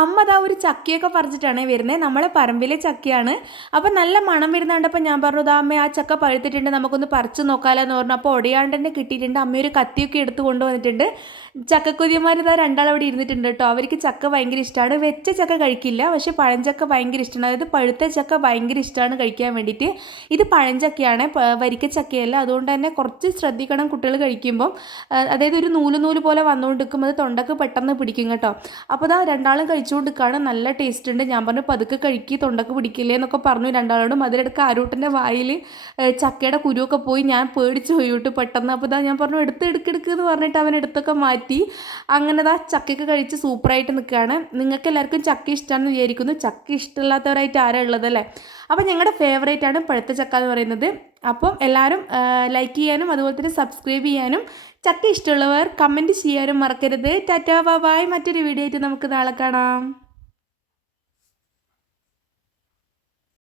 അമ്മ ദാ ഒരു ചക്കയൊക്കെ പറിച്ചിട്ടാണ് വരുന്നത്. നമ്മളെ പറമ്പിലെ ചക്കയാണ്. അപ്പം നല്ല മണം വരുന്നത് കണ്ടപ്പോൾ ഞാൻ പറഞ്ഞു, ദാ അമ്മേ ആ ചക്ക പഴുത്തിട്ടുണ്ട്, നമുക്കൊന്ന് പറിച്ച് നോക്കാമല്ലോ എന്ന് പറഞ്ഞു. അപ്പോൾ ഒടിയാണ്ട് തന്നെ കിട്ടിയിട്ടുണ്ട്. അമ്മ ഒരു കത്തിയൊക്കെ എടുത്ത് കൊണ്ടുവന്നിട്ടുണ്ട്. ചക്കക്കൊതിയന്മാർ ഇതാ രണ്ടാളവിടെ ഇരുന്നിട്ടുണ്ട് കേട്ടോ. അവർക്ക് ചക്ക ഭയങ്കര ഇഷ്ടമാണ്. വെച്ച ചക്ക കഴിക്കില്ല, പക്ഷേ പഴഞ്ചക്ക ഭയങ്കര ഇഷ്ടമാണ്. അതായത് പഴുത്ത ചക്ക ഭയങ്കര ഇഷ്ടമാണ് കഴിക്കാൻ വേണ്ടിയിട്ട്. ഇത് പഴഞ്ചക്കയാണ്, വരിക്കച്ചക്കയല്ല. അതുകൊണ്ട് തന്നെ കുറച്ച് ശ്രദ്ധിക്കണം കുട്ടികൾ കഴിക്കുമ്പം. അതായത് ഒരു നൂല് നൂല് പോലെ വന്നുകൊണ്ടിരിക്കും, അത് തൊണ്ടക്ക് പെട്ടെന്ന് പിടിക്കും കേട്ടോ. അപ്പോൾ ഇതാ രണ്ടാളും കഴിച്ചുകൊണ്ടിരിക്കുകയാണ്. നല്ല ടേസ്റ്റ് ഉണ്ട്. ഞാൻ പറഞ്ഞു പതുക്കെ കഴിക്കി, തൊണ്ടക്ക് പിടിക്കില്ലേ എന്നൊക്കെ പറഞ്ഞു രണ്ടാളോടും. അതിലിടക്ക് ആരൂട്ടൻ്റെ വായിൽ ചക്കയുടെ കുരുവൊക്കെ പോയി. ഞാൻ പേടിച്ച് പോയിട്ട് പെട്ടെന്ന്. അപ്പോൾ ഇതാ ഞാൻ പറഞ്ഞു എടുക്ക് എന്ന് പറഞ്ഞിട്ട് അവൻ എടുത്തൊക്കെ മാറ്റി. അങ്ങനെ ദാ ചക്കയൊക്കെ കഴിച്ച് സൂപ്പറായിട്ട് നിൽക്കുകയാണ്. നിങ്ങൾക്ക് എല്ലാവർക്കും ചക്ക ഇഷ്ടമാണെന്ന് വിചാരിക്കുന്നു. ചക്ക ഇഷ്ടമില്ലാത്തവരായിട്ട് ആരാ ഉള്ളതല്ലേ? അപ്പോൾ ഞങ്ങളുടെ ഫേവറേറ്റ് ആണ് പഴുത്ത ചക്ക എന്ന് പറയുന്നത്. അപ്പം എല്ലാവരും ലൈക്ക് ചെയ്യാനും അതുപോലെ തന്നെ സബ്സ്ക്രൈബ് ചെയ്യാനും, ചക്ക ഇഷ്ടമുള്ളവർ കമൻറ്റ് ചെയ്യാനും മറക്കരുത്. Tata bye bye. മറ്റൊരു വീഡിയോ ആയിട്ട് നമുക്ക് നാളെ കാണാം.